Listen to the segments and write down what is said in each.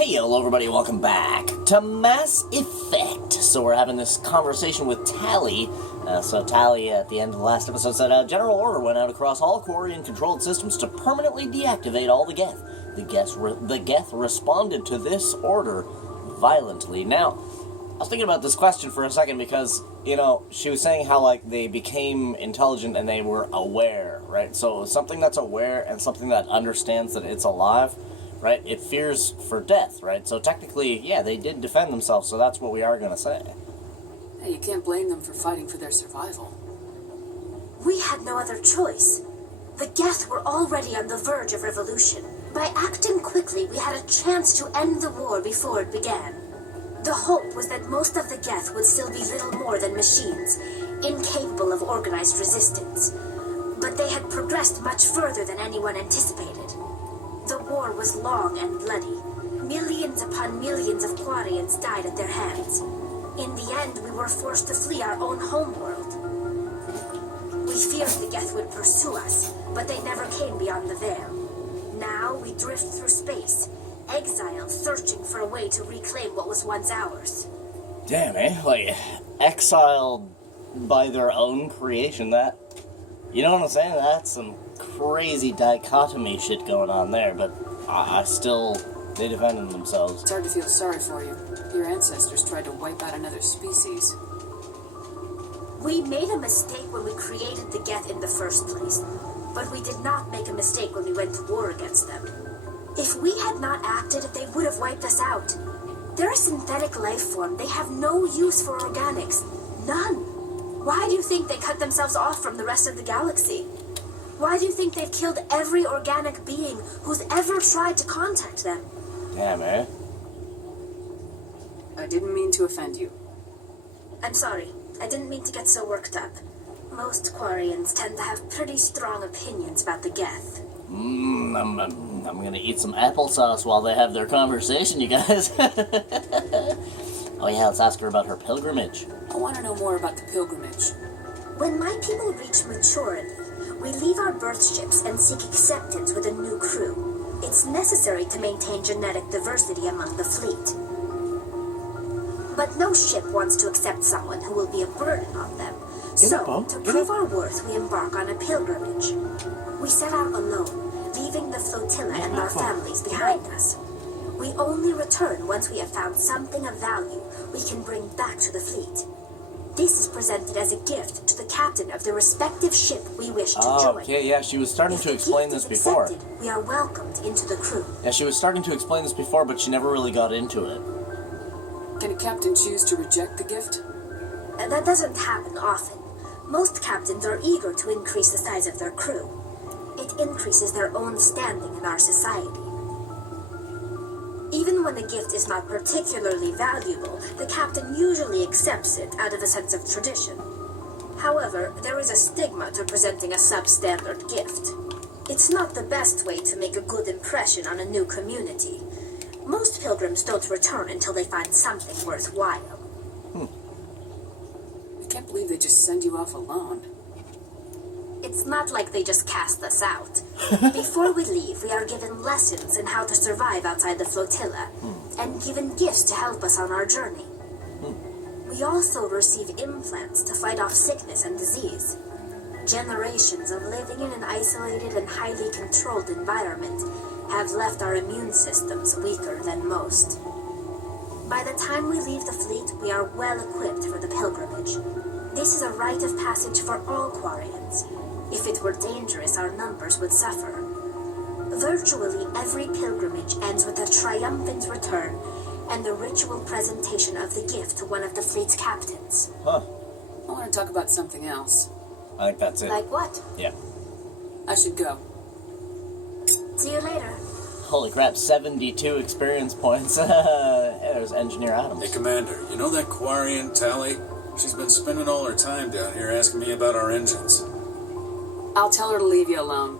Hey, hello everybody, welcome back to Mass Effect. So we're having this conversation with Tali. So Tali, at the end of the last episode, said a general order went out across all Quarian-controlled systems to permanently deactivate all the Geth. The Geth responded to this order violently. Now, I was thinking about this question for a second because, you know, she was saying how, like, they became intelligent and they were aware, right? So something that's aware and something that understands that it's alive, right? It fears for death, right? So technically, yeah, they did defend themselves, so that's what we are going to say. Hey, you can't blame them for fighting for their survival. We had no other choice. The Geth were already on the verge of revolution. By acting quickly, we had a chance to end the war before it began. The hope was that most of the Geth would still be little more than machines, incapable of organized resistance. But they had progressed much further than anyone anticipated. The war was long and bloody. Millions upon millions of Quarians died at their hands. In the end, we were forced to flee our own homeworld. We feared the Geth would pursue us, but they never came beyond the Veil. Now we drift through space, exiled, searching for a way to reclaim what was once ours. Damn, eh? Like, exiled by their own creation, that... You know what I'm saying? That's some crazy dichotomy shit going on there, but they defended themselves. It's hard to feel sorry for you. Your ancestors tried to wipe out another species. We made a mistake when we created the Geth in the first place, but we did not make a mistake when we went to war against them. If we had not acted, they would have wiped us out. They're a synthetic life form. They have no use for organics. None. Why do you think they cut themselves off from the rest of the galaxy? Why do you think they've killed every organic being who's ever tried to contact them? Damn, eh? I didn't mean to offend you. I'm sorry. I didn't mean to get so worked up. Most Quarians tend to have pretty strong opinions about the Geth. I'm gonna eat some applesauce while they have their conversation, you guys. Oh yeah, let's ask her about her pilgrimage. I want to know more about the pilgrimage. When my people reach maturity, we leave our birth ships and seek acceptance with a new crew. It's necessary to maintain genetic diversity among the fleet. But no ship wants to accept someone who will be a burden on them. So, to prove our worth, we embark on a pilgrimage. We set out alone, leaving the flotilla and our families behind us. We only return once we have found something of value we can bring back to the fleet. This is presented as a gift to the captain of the respective ship we wish to join. Okay, yeah, she was starting to explain this before. We are welcomed into the crew. Yeah, she was starting to explain this before, but she never really got into it. Can a captain choose to reject the gift? That doesn't happen often. Most captains are eager to increase the size of their crew. It increases their own standing in our society. Even when the gift is not particularly valuable, the captain usually accepts it out of a sense of tradition. However, there is a stigma to presenting a substandard gift. It's not the best way to make a good impression on a new community. Most pilgrims don't return until they find something worthwhile. I can't believe they just send you off alone. It's not like they just cast us out. Before we leave, we are given lessons in how to survive outside the flotilla, and given gifts to help us on our journey. We also receive implants to fight off sickness and disease. Generations of living in an isolated and highly controlled environment have left our immune systems weaker than most. By the time we leave the fleet, we are well equipped for the pilgrimage. This is a rite of passage for all Quarians. If it were dangerous, our numbers would suffer. Virtually every pilgrimage ends with a triumphant return and the ritual presentation of the gift to one of the fleet's captains. Huh. I want to talk about something else. I think that's it. Like what? Yeah. I should go. See you later. Holy crap, 72 experience points. There's Engineer Adams. Hey, Commander, you know that Quarian Tali? She's been spending all her time down here asking me about our engines. I'll tell her to leave you alone.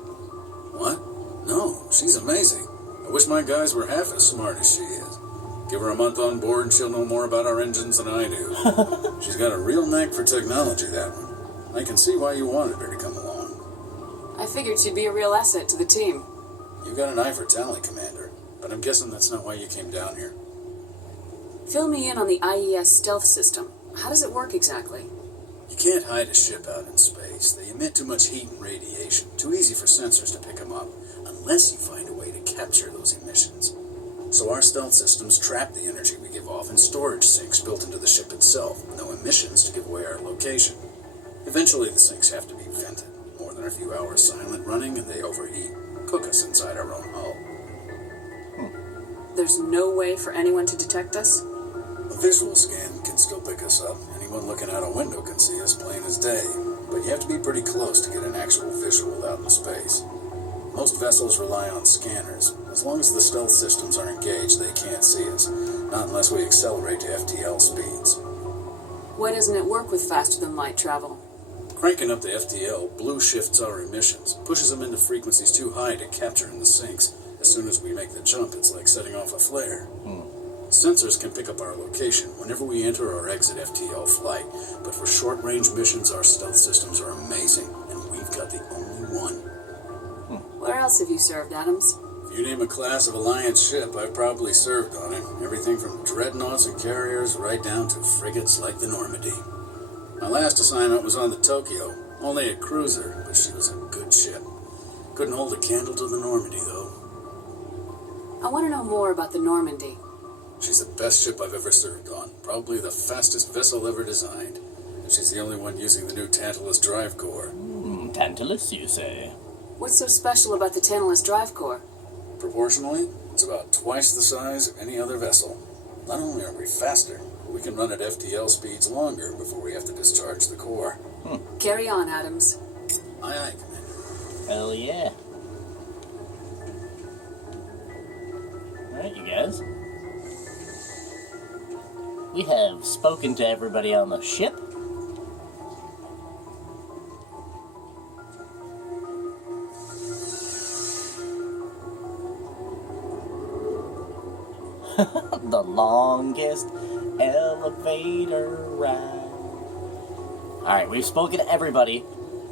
What? No, she's amazing. I wish my guys were half as smart as she is. Give her a month on board and she'll know more about our engines than I do. She's got a real knack for technology, that one. I can see why you wanted her to come along. I figured she'd be a real asset to the team. You got an eye for Tali, Commander. but I'm guessing that's not why you came down here. Fill me in on the IES stealth system. How does it work exactly? You can't hide a ship out in space. They emit too much heat and radiation. Too easy for sensors to pick them up, unless you find a way to capture those emissions. So our stealth systems trap the energy we give off in storage sinks built into the ship itself, with no emissions to give away our location. Eventually the sinks have to be vented. More than a few hours silent running and they overheat, cook us inside our own hull. There's no way for anyone to detect us? A visual scan can still pick us up. Anyone looking out a window can see us plain as day, but you have to be pretty close to get an actual visual out in space. Most vessels rely on scanners. As long as the stealth systems are engaged, they can't see us, not unless we accelerate to FTL speeds. Why doesn't it work with faster-than-light travel? Cranking up the FTL blue shifts our emissions, pushes them into frequencies too high to capture in the sinks. As soon as we make the jump, it's like setting off a flare. Sensors can pick up our location whenever we enter or exit FTL flight, but for short-range missions, our stealth systems are amazing, and we've got the only one. Where else have you served, Adams? If you name a class of Alliance ship, I've probably served on it. Everything from dreadnoughts and carriers right down to frigates like the Normandy. My last assignment was on the Tokyo, only a cruiser, but she was a good ship. Couldn't hold a candle to the Normandy, though. I want to know more about the Normandy. She's the best ship I've ever served on. Probably the fastest vessel ever designed. And she's the only one using the new Tantalus drive core. Tantalus, you say? What's so special about the Tantalus drive core? Proportionally, it's about twice the size of any other vessel. Not only are we faster, but we can run at FTL speeds longer before we have to discharge the core. Carry on, Adams. Aye, aye, Commander. Hell yeah. Alright, you guys. We have spoken to everybody on the ship. The longest elevator ride. Alright, we've spoken to everybody,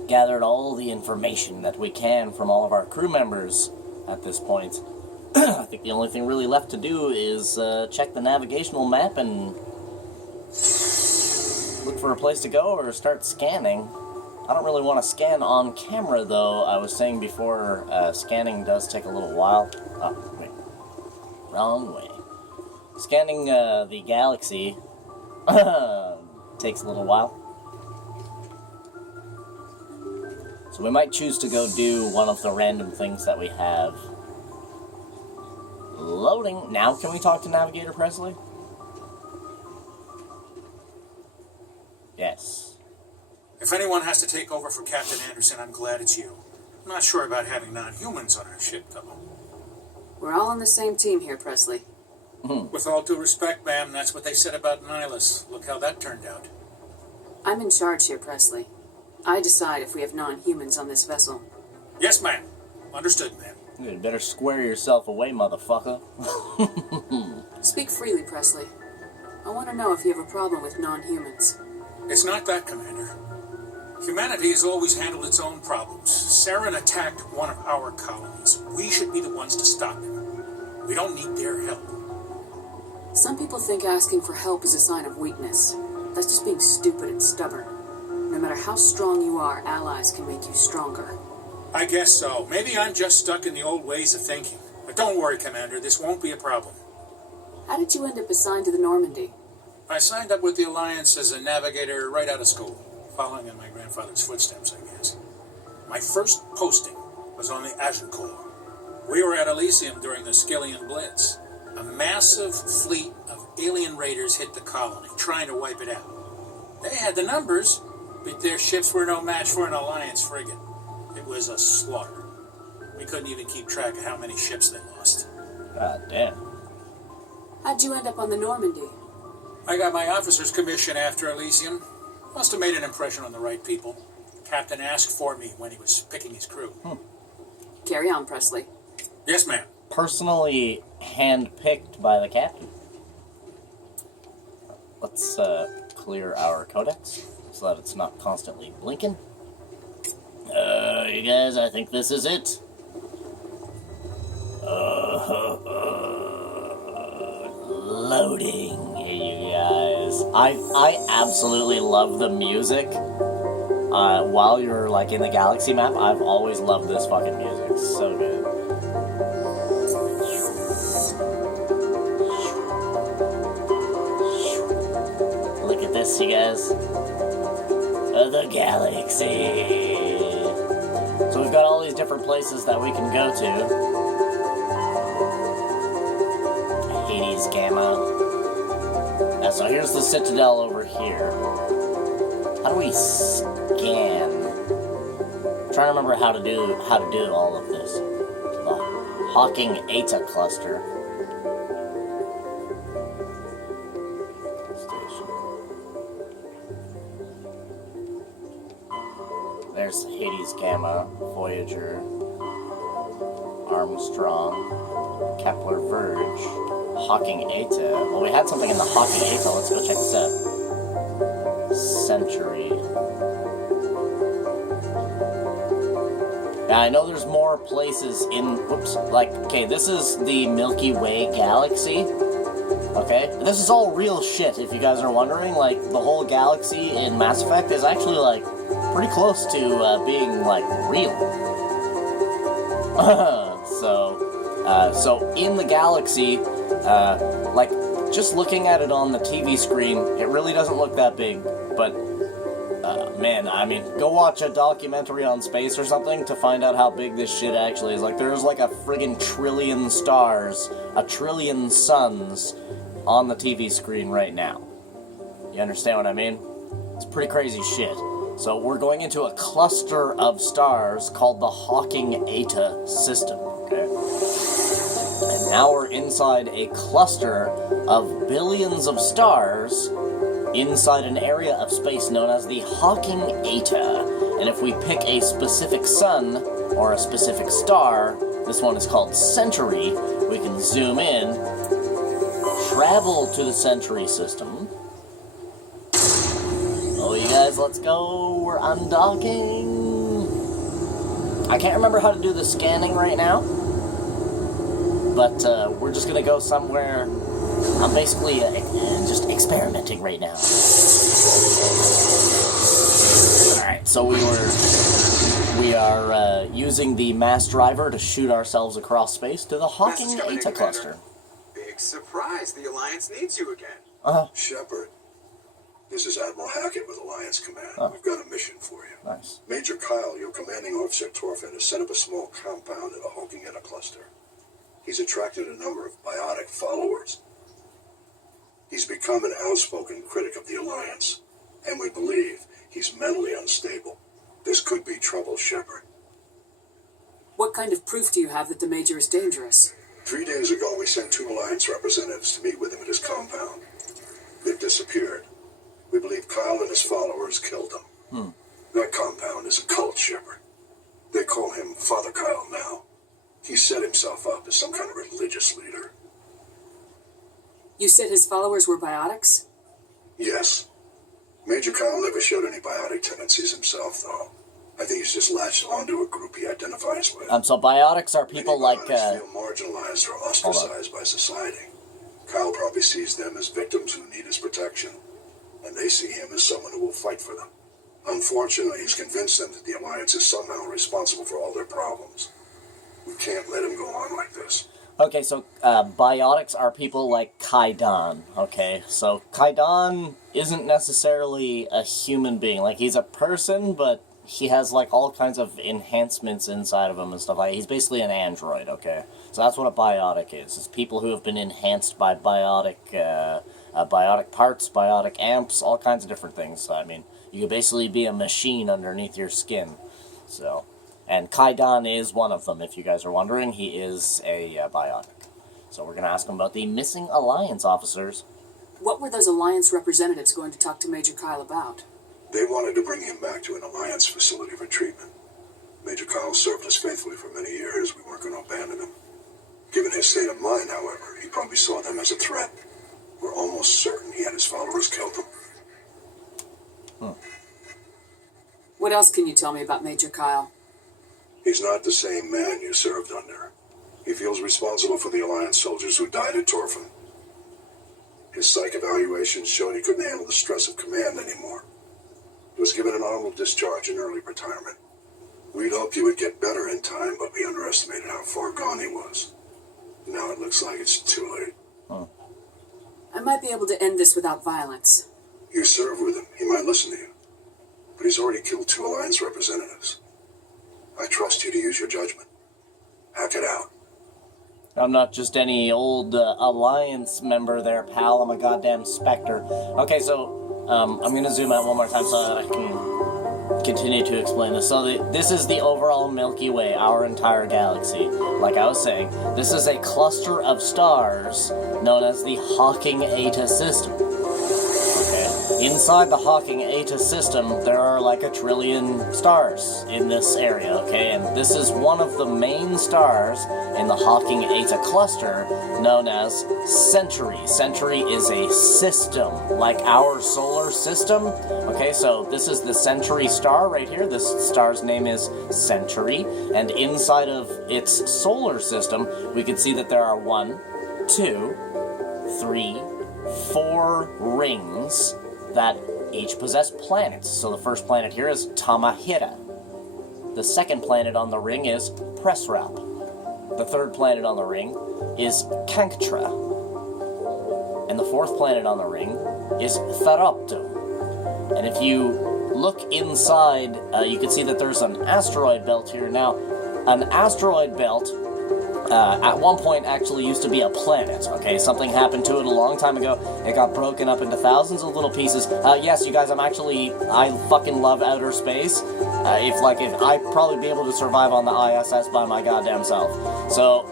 gathered all the information that we can from all of our crew members at this point. I think the only thing really left to do is check the navigational map and look for a place to go or start scanning. I don't really want to scan on camera, though. I was saying before, scanning does take a little while. Oh, wait. Wrong way. Scanning the galaxy takes a little while. So we might choose to go do one of the random things that we have. Loading. Now can we talk to Navigator Presley? Yes. If anyone has to take over for Captain Anderson, I'm glad it's you. I'm not sure about having non-humans on our ship, though. We're all on the same team here, Presley. With all due respect, ma'am, that's what they said about Nihilus. Look how that turned out. I'm in charge here, Presley. I decide if we have non-humans on this vessel. Yes, ma'am. Understood, ma'am. You better square yourself away, motherfucker. Speak freely, Presley. I want to know if you have a problem with non-humans. It's not that, Commander. Humanity has always handled its own problems. Saren attacked one of our colonies. We should be the ones to stop him. We don't need their help. Some people think asking for help is a sign of weakness. That's just being stupid and stubborn. No matter how strong you are, allies can make you stronger. I guess so. Maybe I'm just stuck in the old ways of thinking. But don't worry, Commander. This won't be a problem. How did you end up assigned to the Normandy? I signed up with the Alliance as a navigator right out of school, following in my grandfather's footsteps, I guess. My first posting was on the Azure Corps. We were at Elysium during the Skillian Blitz. A massive fleet of alien raiders hit the colony, trying to wipe it out. They had the numbers, but their ships were no match for an Alliance frigate. It was a slaughter. We couldn't even keep track of how many ships they lost. God damn. How'd you end up on the Normandy? I got my officer's commission after Elysium. Must have made an impression on the right people. Captain asked for me when he was picking his crew. Carry on, Presley. Yes, ma'am. Personally hand-picked by the captain. Let's clear our codex so that it's not constantly blinking. You guys, I think this is it. Loading, you guys. I absolutely love the music. While you're like in the galaxy map, I've always loved this fucking music. It's so good. Look at this, you guys. The galaxy. So we've got all these different places that we can go to. Hades Gamma. So here's the Citadel over here. How do we scan? I'm trying to remember how to do all of this. The Hawking Eta cluster. There's Hades Gamma, Voyager, Armstrong, Kepler Verge, Hawking Eta. Well, we had something in the Hawking Eta. Let's go check this out. Century. Now, I know there's more places in... Whoops. Like, okay, this is the Milky Way galaxy. Okay? This is all real shit, if you guys are wondering. Like, the whole galaxy in Mass Effect is actually, like, pretty close to being, like, real. So in the galaxy, like, just looking at it on the TV screen, it really doesn't look that big, but, man, I mean, go watch a documentary on space or something to find out how big this shit actually is. Like, there's like a friggin' trillion stars, a trillion suns on the TV screen right now. You understand what I mean? It's pretty crazy shit. So we're going into a cluster of stars called the Hawking Eta system, okay? And now we're inside a cluster of billions of stars inside an area of space known as the Hawking Eta. And if we pick a specific sun or a specific star, this one is called Century, we can zoom in, travel to the Century system. Oh, you guys, let's go. We're undocking. I can't remember how to do the scanning right now, but we're just going to go somewhere. I'm basically just experimenting right now. Alright, so we are using the mass driver to shoot ourselves across space to the Hawking Eta cluster. Big surprise, the Alliance needs you again. Shepard, this is Admiral Hackett with Alliance Command. We've got a mission for you. Nice. Major Kyle, your commanding officer Torfin, has set up a small compound in a Hawking Eta cluster. He's attracted a number of biotic followers. He's become an outspoken critic of the Alliance, and we believe he's mentally unstable. This could be trouble, Shepard. What kind of proof do you have that the Major is dangerous? 3 days ago, we sent 2 Alliance representatives to meet with him at his compound. They've disappeared. We believe Kyle and his followers killed them. That compound is a cult, Shepard. They call him Father Kyle now. He set himself up as some kind of religious leader. You said his followers were biotics? Yes. Major Kyle never showed any biotic tendencies himself, though. I think he's just latched onto a group he identifies with. So biotics are people Many like... biotics feel marginalized or ostracized by society. Kyle probably sees them as victims who need his protection, and they see him as someone who will fight for them. Unfortunately, he's convinced them that the Alliance is somehow responsible for all their problems. We can't let him go on like this. Okay, so biotics are people like Kaidan, okay? So Kaidan isn't necessarily a human being. Like, he's a person, but he has, like, all kinds of enhancements inside of him and stuff like that. He's basically an android, okay? So that's what a biotic is. It's people who have been enhanced by biotic parts, biotic amps, all kinds of different things. So, I mean, you could basically be a machine underneath your skin. So... And Kaidan is one of them, if you guys are wondering. He is a biotic. So we're going to ask him about the missing Alliance officers. What were those Alliance representatives going to talk to Major Kyle about? They wanted to bring him back to an Alliance facility for treatment. Major Kyle served us faithfully for many years. We weren't going to abandon him. Given his state of mind, however, he probably saw them as a threat. We're almost certain he had his followers killed them. What else can you tell me about Major Kyle? He's not the same man you served under. He feels responsible for the Alliance soldiers who died at Torfin. His psych evaluations showed he couldn't handle the stress of command anymore. He was given an honorable discharge and early retirement. We'd hoped he would get better in time, but we underestimated how far gone he was. Now it looks like it's too late. I might be able to end this without violence. You serve with him. He might listen to you. But he's already killed 2 Alliance representatives. I trust you to use your judgment. Hack it out. I'm not just any old Alliance member there, pal. I'm a goddamn Spectre. Okay, so I'm going to zoom out one more time so that I can continue to explain this. So this is the overall Milky Way, our entire galaxy. Like I was saying, this is a cluster of stars known as the Hawking Eta system. Inside the Hawking Eta system, there are like 1 trillion stars in this area, okay? And this is one of the main stars in the Hawking Eta cluster, known as Centauri. Centauri is a system, like our solar system, okay? So this is the Centauri star right here. This star's name is Centauri, and inside of its solar system, we can see that there are 1, 2, 3, 4 rings that each possess planets. So the first planet here is Tamahira. The second planet on the ring is Presrap. The third planet on the ring is Canctra. And the fourth planet on the ring is Tharopto. And if you look inside, you can see that there's an asteroid belt here. Now, an asteroid belt at one point actually used to be a planet, okay? Something happened to it a long time ago. It got broken up into thousands of little pieces. Yes, you guys, I fucking love outer space. If I'd probably be able to survive on the ISS by my goddamn self. So,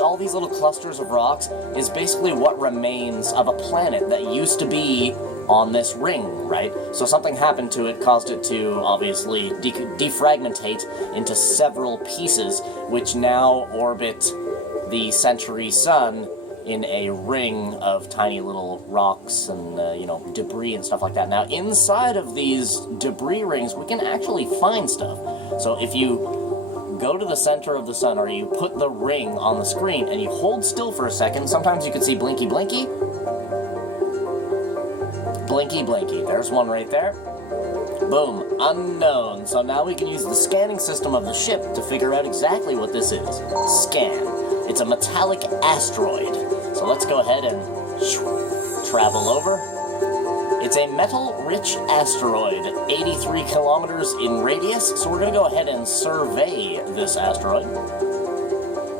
all these little clusters of rocks is basically what remains of a planet that used to be on this ring, right? So something happened to it, caused it to obviously defragmentate into several pieces, which now orbit the Centauri sun in a ring of tiny little rocks and, debris and stuff like that. Now, inside of these debris rings, we can actually find stuff. So if you go to the center of the sun, or you put the ring on the screen, and you hold still for a second, sometimes you can see blinky blinky. Blinky blinky. There's one right there. Boom. Unknown. So now we can use the scanning system of the ship to figure out exactly what this is. Scan. It's a metallic asteroid. So let's go ahead and travel over. It's a metal-rich asteroid, 83 kilometers in radius, so we're going to go ahead and survey this asteroid.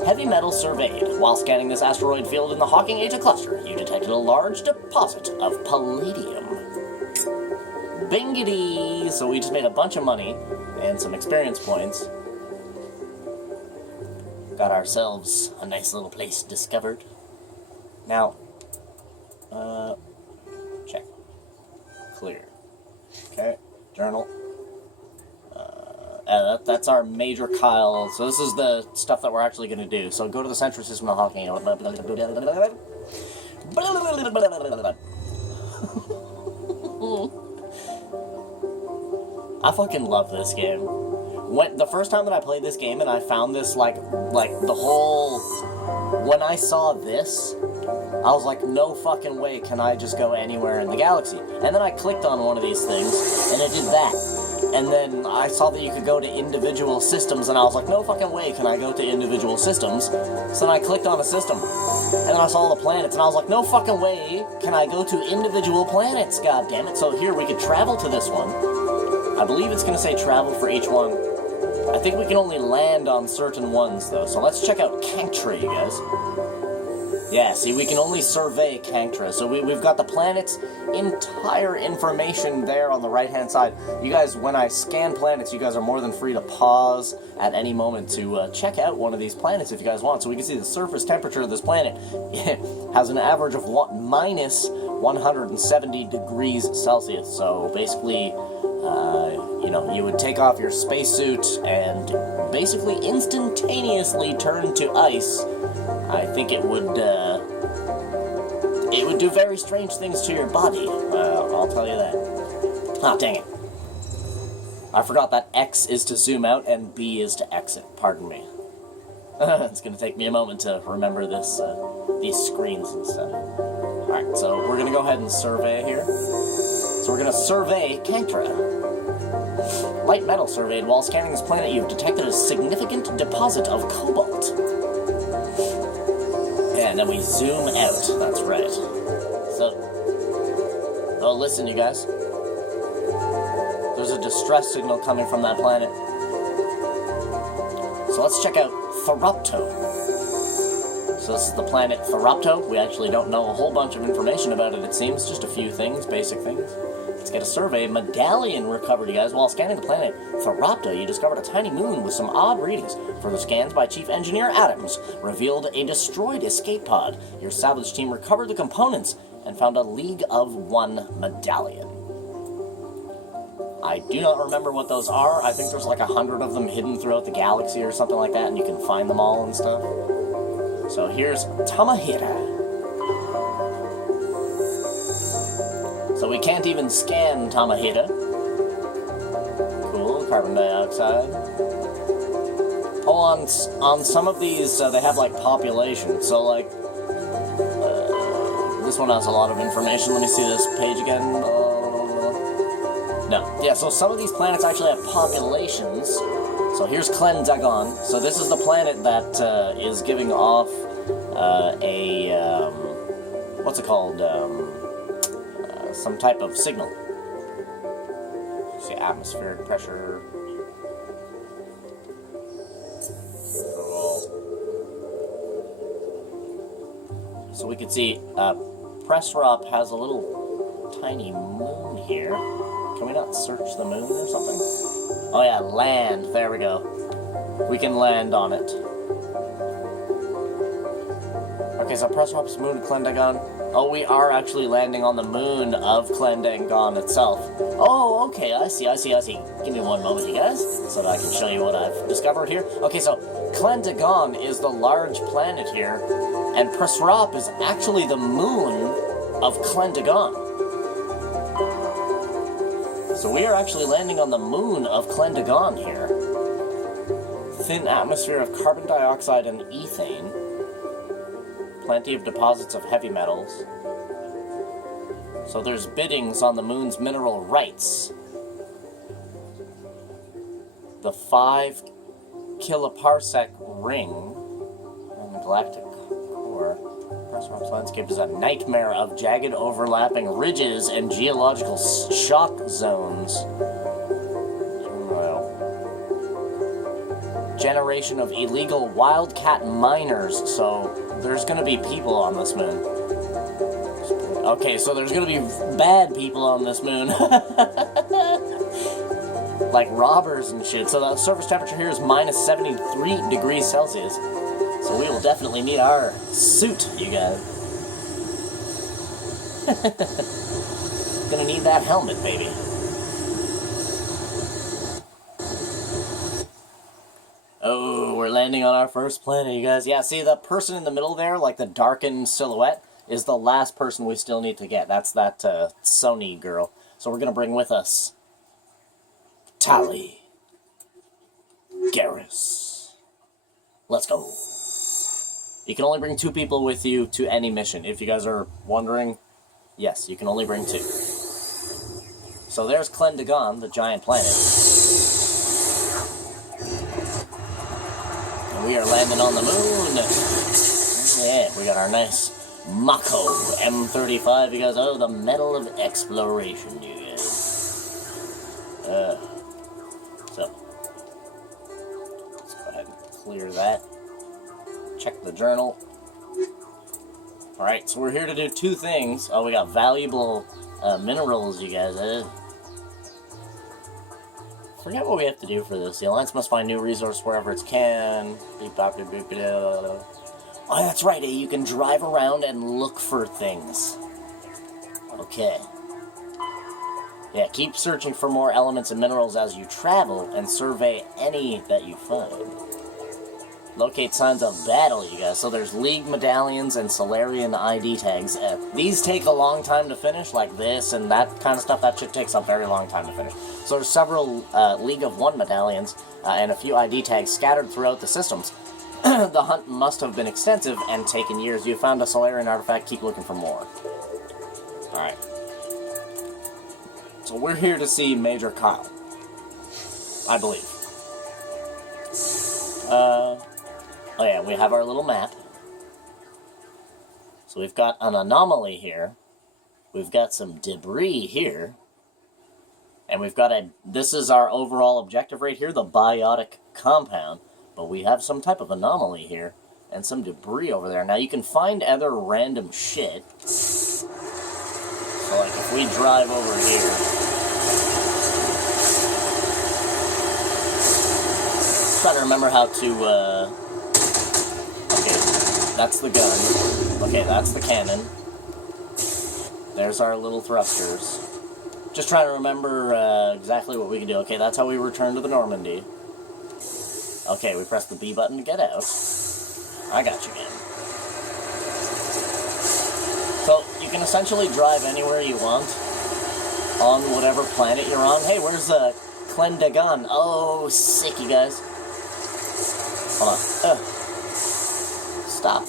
Heavy metal surveyed. While scanning this asteroid field in the Hawking Eta cluster, you detected a large deposit of palladium. Bingity! So we just made a bunch of money and some experience points. Got ourselves a nice little place discovered. Now, check. Clear. Okay, journal. That's our Major Kyle. So this is the stuff that we're actually going to do. So go to the central system of Hawking. I fucking love this game. The first time that I played this game and I found this, like the whole... When I saw this, I was like, no fucking way can I just go anywhere in the galaxy. And then I clicked on one of these things, and it did that. And then I saw that you could go to individual systems, and I was like, no fucking way can I go to individual systems. So then I clicked on a system, and then I saw the planets, and I was like, no fucking way can I go to individual planets, god damn it. So here, we could travel to this one. I believe it's going to say travel for each one. I think we can only land on certain ones, though. So let's check out Canctra, you guys. Yeah, see, we can only survey Canctra. So we've got the planet's entire information there on the right-hand side. You guys, when I scan planets, you guys are more than free to pause at any moment to check out one of these planets if you guys want. So we can see the surface temperature of this planet has an average of minus 170 degrees Celsius. So basically... you would take off your spacesuit and basically instantaneously turn to ice. I think it would do very strange things to your body. I'll tell you that. Ah, dang it. I forgot that X is to zoom out and B is to exit. Pardon me. It's gonna take me a moment to remember this, these screens and stuff. Alright, so we're gonna go ahead and survey here. So we're gonna survey Canctra. Light metal surveyed. While scanning this planet, you've detected a significant deposit of cobalt. Yeah, and then we zoom out. That's right. So, oh, listen, you guys. There's a distress signal coming from that planet. So let's check out Thoropto. So this is the planet Thoropto. We actually don't know a whole bunch of information about it, it seems. Just a few things, basic things. Let's get a survey. Medallion recovered, you guys. While scanning the planet Thoropto, you discovered a tiny moon with some odd readings. Further scans by Chief Engineer Adams revealed a destroyed escape pod. Your salvage team recovered the components and found a League of One medallion. I do not remember what those are. I think there's like 100 of them hidden throughout the galaxy or something like that, and you can find them all and stuff. So here's Tamahira. So we can't even scan Tamahira. Cool, carbon dioxide. Oh, on some of these, they have like population. So like, this one has a lot of information. Let me see this page again. No. Yeah, so some of these planets actually have populations. So here's Clendagon. So this is the planet that is giving off what's it called? Some type of signal. See, atmospheric pressure. So we can see Pressrop has a little tiny moon here. Can we not search the moon or something? Oh yeah, land. There we go. We can land on it. Okay, so Pressrop's moon, Clendagon. Oh, we are actually landing on the moon of Clendagon itself. Oh, okay, I see. Give me one moment, you guys, so that I can show you what I've discovered here. Okay, so Clendagon is the large planet here, and Pressrop is actually the moon of Clendagon. So we are actually landing on the moon of Clendagon here. Thin atmosphere of carbon dioxide and ethane. Plenty of deposits of heavy metals. So there's biddings on the moon's mineral rights. The 5 kiloparsec ring on the galactic core. Pressrop's landscape is a nightmare of jagged overlapping ridges and geological shock zones. Generation of illegal wildcat miners, so there's gonna be people on this moon. Okay, so there's gonna be bad people on this moon. Like robbers and shit. So the surface temperature here is minus 73 degrees Celsius. So we will definitely need our suit, you guys. Gonna need that helmet, baby. Oh, we're landing on our first planet, you guys. Yeah, see, the person in the middle there, like the darkened silhouette, is the last person we still need to get. That's that Sony girl. So we're going to bring with us Tali. Garrus. Let's go. You can only bring 2 people with you to any mission. If you guys are wondering, yes, you can only bring 2. So there's Clendagon, the giant planet. We are landing on the moon. Yeah, we got our nice Mako M35, you guys. Oh, the Medal of Exploration, you guys. So, let's go ahead and clear that. Check the journal. Alright, so we're here to do 2 things. Oh, we got valuable minerals, you guys. Forget what we have to do for this. The Alliance must find new resource wherever it can. Oh, that's right. You can drive around and look for things. Okay. Yeah, keep searching for more elements and minerals as you travel, and survey any that you find. Locate signs of battle, you guys. So there's League medallions and Solarian ID tags. These take a long time to finish, like this and that kind of stuff. That shit takes a very long time to finish. So there's several League of One medallions and a few ID tags scattered throughout the systems. The hunt must have been extensive and taken years. You found a Solarian artifact. Keep looking for more. Alright. So we're here to see Major Kyle. I believe. Oh yeah, we have our little map. So we've got an anomaly here. We've got some debris here. And we've got this is our overall objective right here, the biotic compound. But we have some type of anomaly here. And some debris over there. Now you can find other random shit. So like if we drive over here. Try to remember how to, okay, that's the gun. Okay, that's the cannon. There's our little thrusters. Just trying to remember exactly what we can do. Okay, that's how we return to the Normandy. Okay, we press the B button to get out. I got you, man. So, you can essentially drive anywhere you want on whatever planet you're on. Hey, where's Clendagon? Oh, sick, you guys. Hold on. Stop.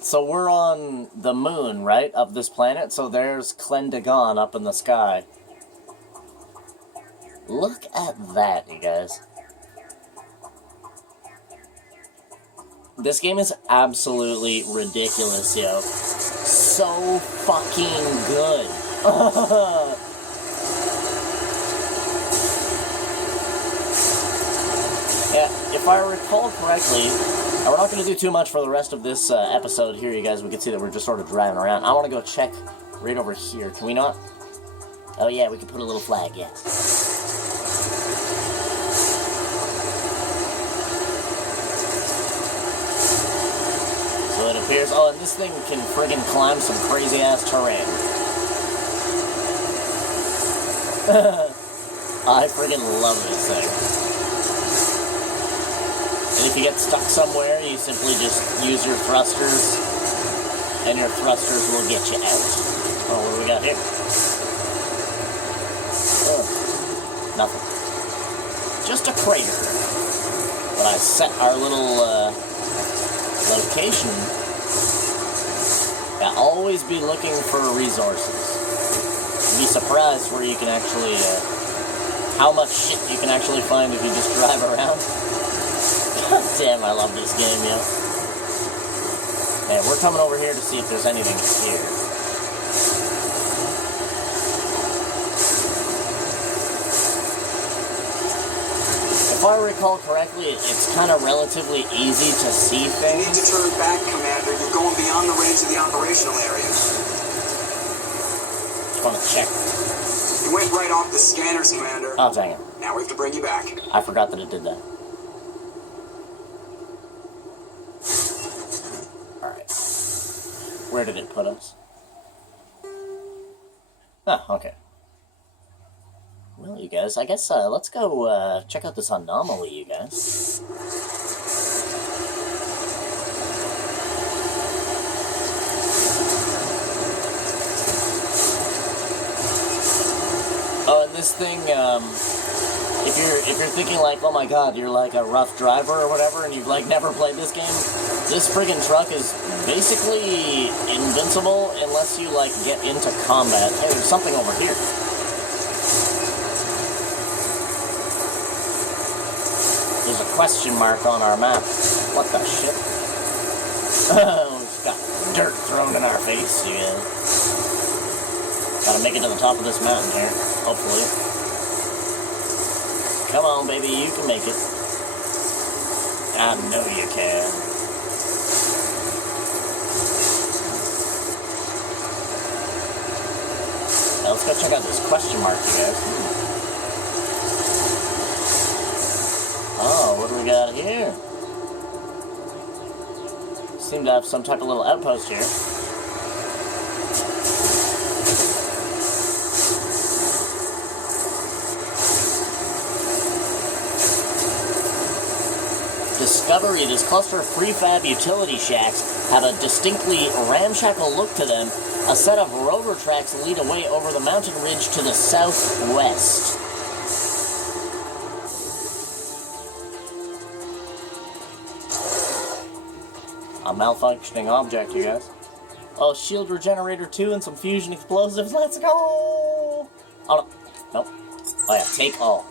So we're on the moon, right, of this planet. So there's Clendagon up in the sky. Look at that, you guys. This game is absolutely ridiculous, yo. So fucking good. Yeah, if I recall correctly, we're not going to do too much for the rest of this episode here, you guys. We can see that we're just sort of driving around. I want to go check right over here. Can we not? Oh yeah, we can put a little flag, yeah. So it appears... Oh, and this thing can friggin' climb some crazy-ass terrain. I friggin' love this thing. And if you get stuck somewhere, you simply just use your thrusters, and your thrusters will get you out. Oh, what do we got here? Oh, nothing. Just a crater. But I set our little location. Yeah, always be looking for resources. You'd be surprised where you can actually, how much shit you can actually find if you just drive around. God damn, I love this game, yo. Man, we're coming over here to see if there's anything here. If I recall correctly, it's kind of relatively easy to see You things. need to turn back, Commander. You're going beyond the range of the operational area. Just want to check. You went right off the scanners, Commander. Oh, dang it. Now we have to bring you back. I forgot that it did that. Alright. Where did it put us? Oh, okay. Well, you guys, I guess, let's go, check out this anomaly, you guys. Oh, and this thing, if you're thinking like, oh my god, you're like a rough driver or whatever, and you've like never played this game, this friggin' truck is basically invincible unless you like get into combat. Hey, there's something over here. There's a question mark on our map. What the shit? We've got dirt thrown in our face, you know. Gotta make it to the top of this mountain here, hopefully. Come on, baby, you can make it. I know you can. Now let's go check out this question mark, you guys. Oh, what do we got here? Seem to have some type of little outpost here. Discovery, this cluster of prefab utility shacks have a distinctly ramshackle look to them. A set of rover tracks lead away over the mountain ridge to the southwest. malfunctioning object, you guys. Oh, shield regenerator 2 and some fusion explosives. Let's go! Oh, no. Nope. Oh, yeah, take all.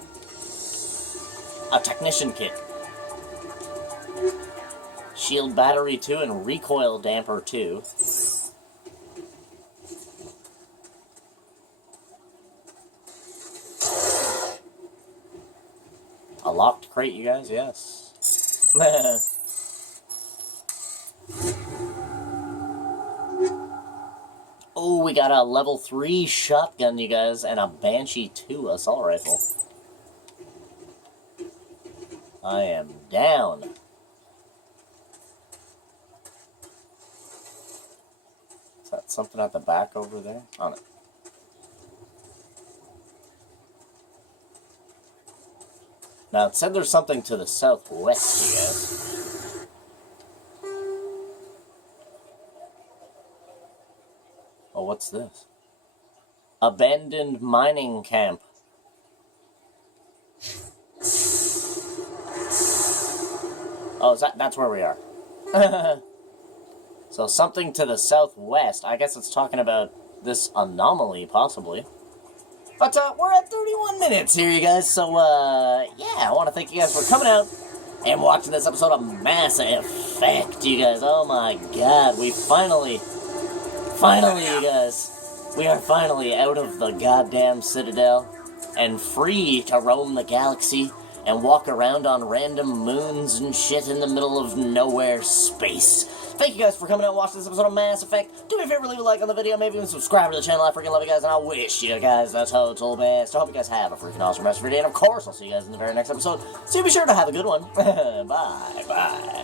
A technician kit. Shield battery 2 and recoil damper 2. A locked crate, you guys, yes. Oh, we got a level 3 shotgun, you guys, and a Banshee 2 assault rifle. I am down. Is that something at the back over there? Oh, no. Now, it said there's something to the southwest, you guys. Oh, what's this? Abandoned mining camp. Oh, that's where we are. So, something to the southwest. I guess it's talking about this anomaly, possibly. But, we're at 31 minutes here, you guys, so, yeah, I want to thank you guys for coming out and watching this episode of Mass Effect, you guys. Oh my god, we finally, you guys, we are finally out of the goddamn Citadel and free to roam the galaxy and walk around on random moons and shit in the middle of nowhere space. Thank you guys for coming out and watching this episode of Mass Effect. Do me a favor, leave a like on the video, maybe even subscribe to the channel. I freaking love you guys, and I wish you guys the total best. I hope you guys have a freaking awesome rest of your day, and of course, I'll see you guys in the very next episode. So be sure to have a good one. Bye.